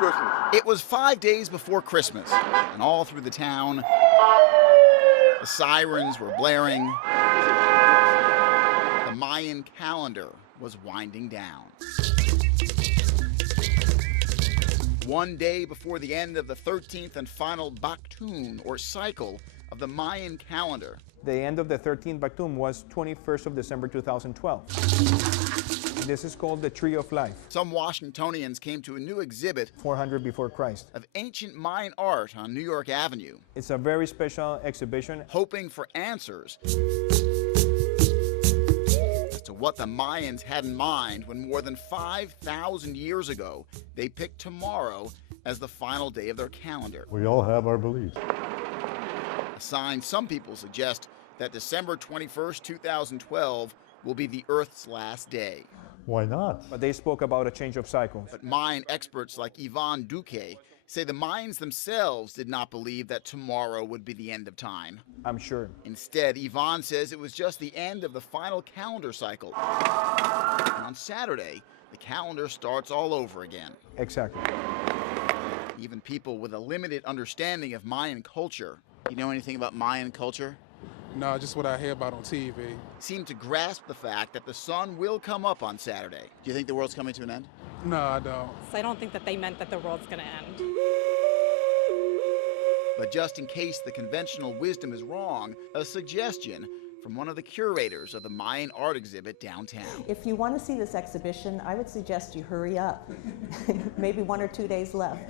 Christmas. It was 5 days before Christmas, and all through the town, the sirens were blaring. The Mayan calendar was winding down. One day before the end of the 13th and final Baktun, or cycle, of the Mayan calendar. The end of the 13th Baktun was 21st of December 2012. This is called the Tree of Life. Some Washingtonians came to a new exhibit 400 before Christ. Of ancient Mayan art on New York Avenue. It's a very special exhibition. Hoping for answers as to what the Mayans had in mind when more than 5,000 years ago, they picked tomorrow as the final day of their calendar. We all have our beliefs. A sign some people suggest that December 21st, 2012 will be the Earth's last day. Why not? But they spoke about a change of cycles. But Mayan experts like Ivan Duque say the Mayans themselves did not believe that tomorrow would be the end of time. I'm sure. Instead, Ivan says it was just the end of the final calendar cycle. And on Saturday, the calendar starts all over again. Exactly. Even people with a limited understanding of Mayan culture, you know anything about Mayan culture? No, just what I hear about on TV. Seem to grasp the fact that the sun will come up on Saturday. Do you think the world's coming to an end? No, I don't. So I don't think that they meant that the world's going to end. But just in case the conventional wisdom is wrong, a suggestion from one of the curators of the Mayan art exhibit downtown. If you want to see this exhibition, I would suggest you hurry up. Maybe 1 or 2 days left.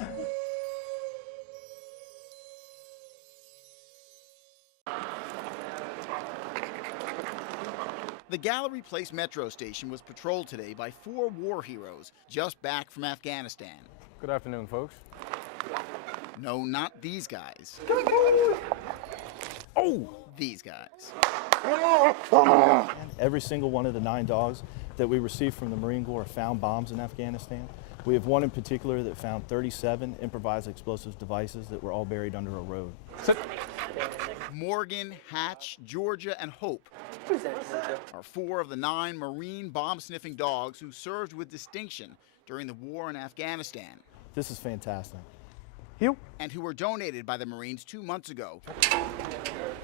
The Gallery Place metro station was patrolled today by 4 war heroes just back from Afghanistan. Good afternoon, folks. No, not these guys. These guys. Every single one of the 9 dogs that we received from the Marine Corps found bombs in Afghanistan. We have one in particular that found 37 improvised explosive devices that were all buried under a road. Morgan, Hatch, Georgia, and Hope are 4 of the 9 Marine bomb-sniffing dogs who served with distinction during the war in Afghanistan. This is fantastic. And who were donated by the Marines 2 months ago.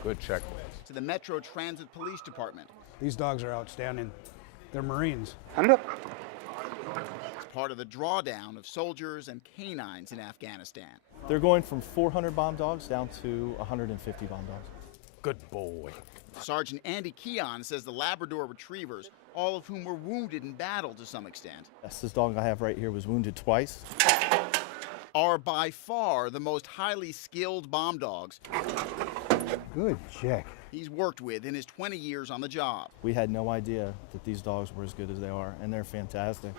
Good check. To the Metro Transit Police Department. These dogs are outstanding. They're Marines. As part of the drawdown of soldiers and canines in Afghanistan. They're going from 400 bomb dogs down to 150 bomb dogs. Good boy. Sergeant Andy Keon says the Labrador Retrievers, all of whom were wounded in battle to some extent. Yes, this dog I have right here was wounded twice. Are by far the most highly skilled bomb dogs. Good check. He's worked with in his 20 years on the job. We had no idea that these dogs were as good as they are, and they're fantastic.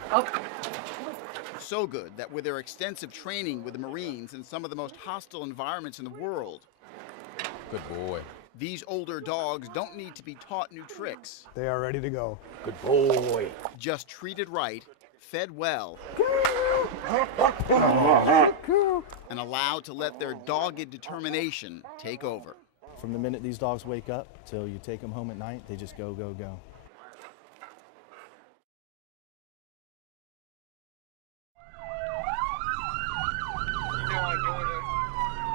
So good that with their extensive training with the Marines in some of the most hostile environments in the world, Good boy. these older dogs don't need to be taught new tricks. They are ready to go. Good boy. Just treated right, fed well, and allowed to let their dogged determination take over. From the minute these dogs wake up till you take them home at night, they just go, go, go.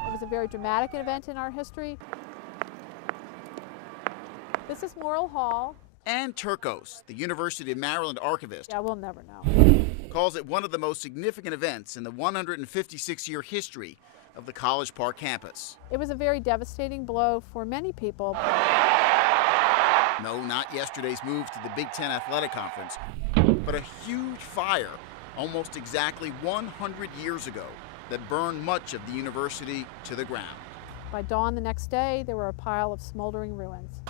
It was a very dramatic event in our history. This is Morrill Hall. Ann Turcos, the University of Maryland archivist, Yeah, we'll never know. calls it one of the most significant events in the 156-year history of the College Park campus. It was a very devastating blow for many people. No, not yesterday's move to the Big Ten Athletic Conference, but a huge fire almost exactly 100 years ago that burned much of the university to the ground. By dawn the next day, there were a pile of smoldering ruins.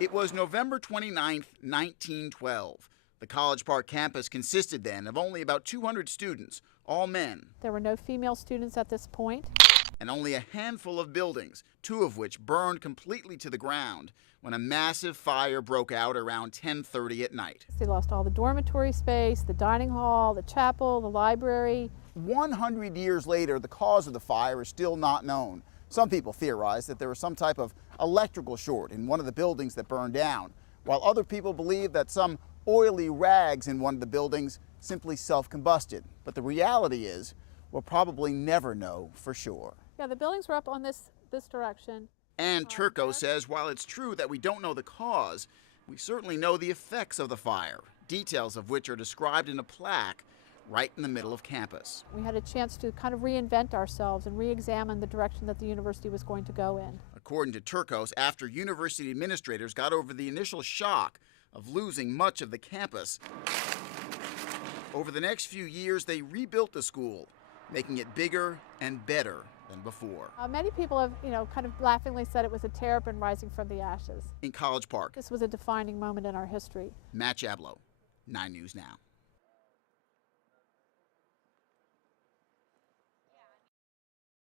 It was November 29th, 1912. The College Park campus consisted then of only about 200 students, all men. There were no female students at this point. And only a handful of buildings, 2 of which burned completely to the ground when a massive fire broke out around 10:30 at night. They lost all the dormitory space, the dining hall, the chapel, the library. 100 years later, the cause of the fire is still not known. Some people theorize that there was some type of electrical short in one of the buildings that burned down, while other people believe that some oily rags in one of the buildings simply self-combusted. But the reality is, we'll probably never know for sure. Yeah, the buildings were up on this direction. Ann Turco says while it's true that we don't know the cause, we certainly know the effects of the fire, details of which are described in a plaque right in the middle of campus. We had a chance to kind of reinvent ourselves and re-examine the direction that the university was going to go in. According to Turcos, after university administrators got over the initial shock of losing much of the campus, over the next few years they rebuilt the school, making it bigger and better than before. Many people have, kind of laughingly said it was a terrapin rising from the ashes. In College Park, This was a defining moment in our history. Matt Jablow, 9 News Now.